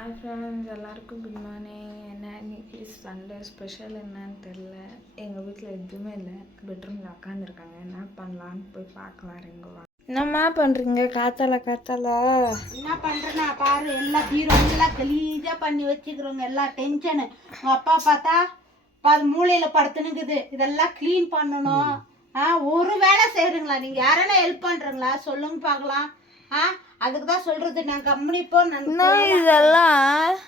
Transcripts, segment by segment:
Hi friends, எல்லாருக்கும் good morning. என்ன இன்னைக்கு சண்டே ஸ்பெஷல் என்னன்னு தெரில. எங்கள் வீட்டில் எதுவுமே இல்லை, பெட்ரூமில் உட்காந்துருக்காங்க. என்ன பண்ணலான்னு போய் பார்க்கலாம். இங்கே என்னம்மா பண்ணுறீங்க? காத்தால என்ன பண்ணுறேன்னா பாரு, எல்லா பீரோலாம் கலீஜாக பண்ணி வச்சுக்கிறோங்க. எல்லாம் டென்ஷனு. உங்கள் அப்பா பார்த்தா அது மூளையில் படுத்துனுக்குது. இதெல்லாம் க்ளீன் பண்ணணும். ஒரு வேலை செய்கிறீங்களா? நீங்கள் யாரானா ஹெல்ப் பண்ணுறீங்களா? சொல்லுங்க பார்க்கலாம். அதுக்கு தான் சொல்றது. நான் கம்பெனி போ. இதெல்லாம்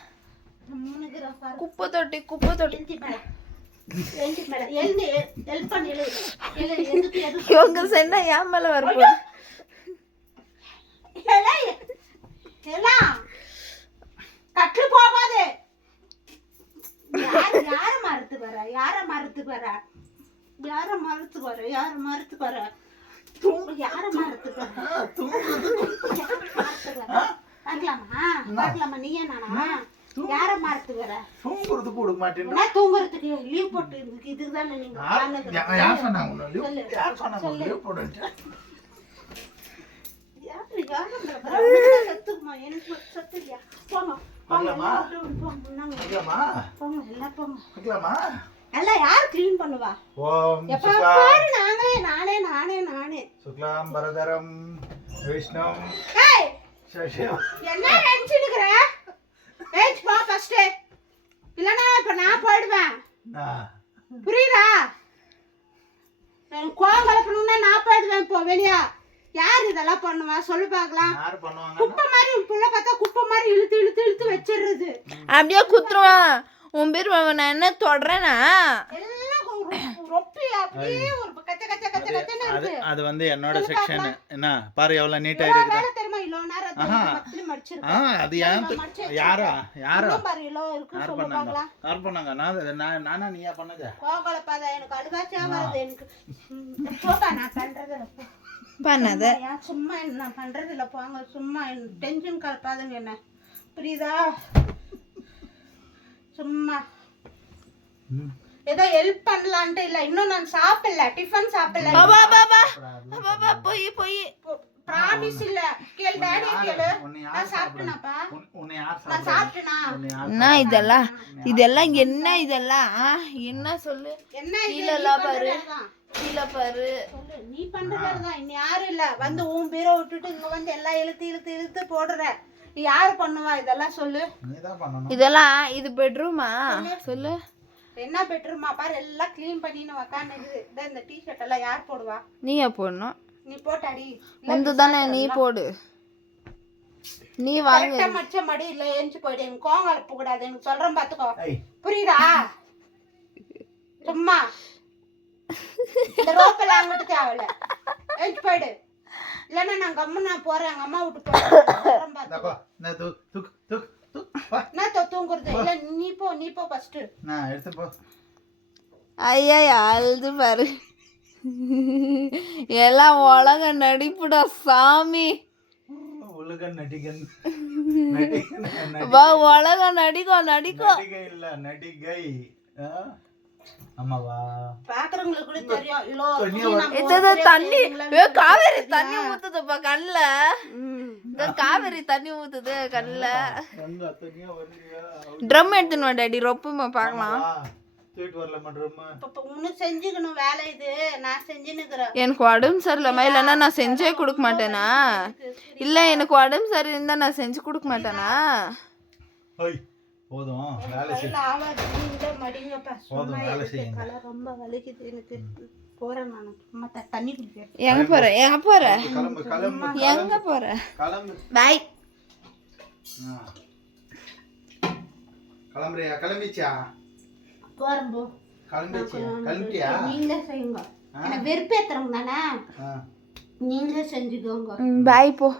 குப்பை தொட்டி இவங்க சென்னா ஏன் மேல வரப்போ கட்டு போகாது. யார மறுத்து வர நீயே நானா? யார மாறத்து வர? தூங்குறதுக்கு விட மாட்டேன். தூங்குறதுக்கு லீவ் போட்டு இதுக்குதானே நீங்க யார் சொன்னாங்க? லீவ் போடுங்க. எல்லாம் யார் க்ளீன் பண்ணுவா? நானே சுக்லாம் பரதரம் விஷ்ணம். என்ன நினைச்சுக்கிற? பா ஃபர்ஸ்ட். இல்லனா இப்ப நான் போய்டுவேன். புரியுதா? நான் கோவம் கலப்பணும்னா நான் போய்டுவேன். இப்போ வெளியா யார் இதெல்லாம் பண்ணுவா சொல்லு பார்க்கலாம். யார் பண்ணுவாங்க? குப்பை மாதிரி புள்ள பார்த்தா குப்பை மாதிரி இழுத்து வச்சிடுறது. அப்படியே குத்துருவான். உன் பேர் நான் என்ன தொடறேனா? அது வந்து என்னோட செக்ஷன். என்ன பாரு எவ்வளவு நீட்டா இருக்குது. அது யாரா பண்ணாங்க? நானா நீயா பண்ணது? பண்ணாத சும்மா நான் பண்றது இல்ல. போங்க சும்மா டென்ஷன் கலப்பாதுங்க. என்ன புரியுதா? சும்மா ஏதோ ஹெல்ப் பண்ணலான்ட்டு இல்ல. இன்னும் நான் சாப்பிடல, டிஃபன் சாப்பிடல. போய் ப்ராமிஸ் இல்ல. கேள் டாடி கேளு. நான் சாப்பிட்டேனாப்பா? நான் சாப்பிட்டேனா? என்ன இதெல்லாம் என்ன இதெல்லாம் என்ன சொல்லு. என்ன இதெல்லாம் பாரு, கீழே பாரு. நீ பண்றதுதான். இன்னும் யாரும் இல்ல. வந்து உன் பீரோ விட்டுட்டு இங்க வந்து எல்லாம் இழுத்து போடுற. நீ யாரு பண்ணுவா இதெல்லாம் சொல்லு. இதெல்லாம் இது பெட்ரூமா சொல்லு. என்ன பெட்ரூமா பாரு, எல்லாம் க்ளீன் பண்ணின்னு உக்காந்துக்குது. இந்த டிஷர்ட் எல்லாம் யார் போடுவா? நீயா போடணும். நீ போட்டாடி. முந்து தானே நீ போடு. நீ வாங்க மச்ச மடி இல்ல ஏஞ்சி போயிடு. எனக்கு கோவம் அனுப்ப கூடாது. எனக்கு சொல்றேன் பாத்துக்கோ. புரியுதா? சும்மா இந்த ரோப்பெல்லாம் அங்கிட்டு தேவையில்ல. ஏஞ்சி போயிடு. இல்லன்னா நான் கம்முன்னு போறேன். எங்க அம்மா விட்டு போறேன். தூங்குறது இல்ல. நீ போ ஃபர்ஸ்ட். நான் எடுத்து போ. ஐயா அழுது பாரு. எல்லாம் உலக நடிப்புடா சாமி. உலக நடிகன். உலக நடிக்கும் இல்ல நடிகை. ஆமாவா? பாக்குறவங்களுக்கு கூட தெரியும். இது தண்ணி காவேரி தண்ணி ஊத்துதுப்பா கண்ணுல. இந்த காவேரி தண்ணி ஊத்துது கண்ணுல. ட்ரம் எடுத்துன்னு வா டாடி. ரொப்பமா பார்க்கலாம். செஞ்சுக்கணும் வேலை. இது நான் செஞ்சுன்னுக்குறேன். எனக்கு உடம்பு சரியில்லைமா? இல்லைன்னா நான் செஞ்சே கொடுக்க மாட்டேனா? இல்ல எனக்கு உடம்பு சரி இருந்தா நான் செஞ்சு கொடுக்க மாட்டேனா? போதும் வேலை செய்ய. ரொம்ப வலிக்குது எனக்கு. போறேன் நான். அம்மா தண்ணி குடிக்கிறேன். எங்க போற? பை. கிளம்புறியா? கிளம்பிச்சா? கிளம்பிட்டியா? நீங்களே செய்யுங்க. என்ன வெறுப்பேத்துறவங்க தானே. நீங்களே செஞ்சுக்கோங்க. பாய் போ.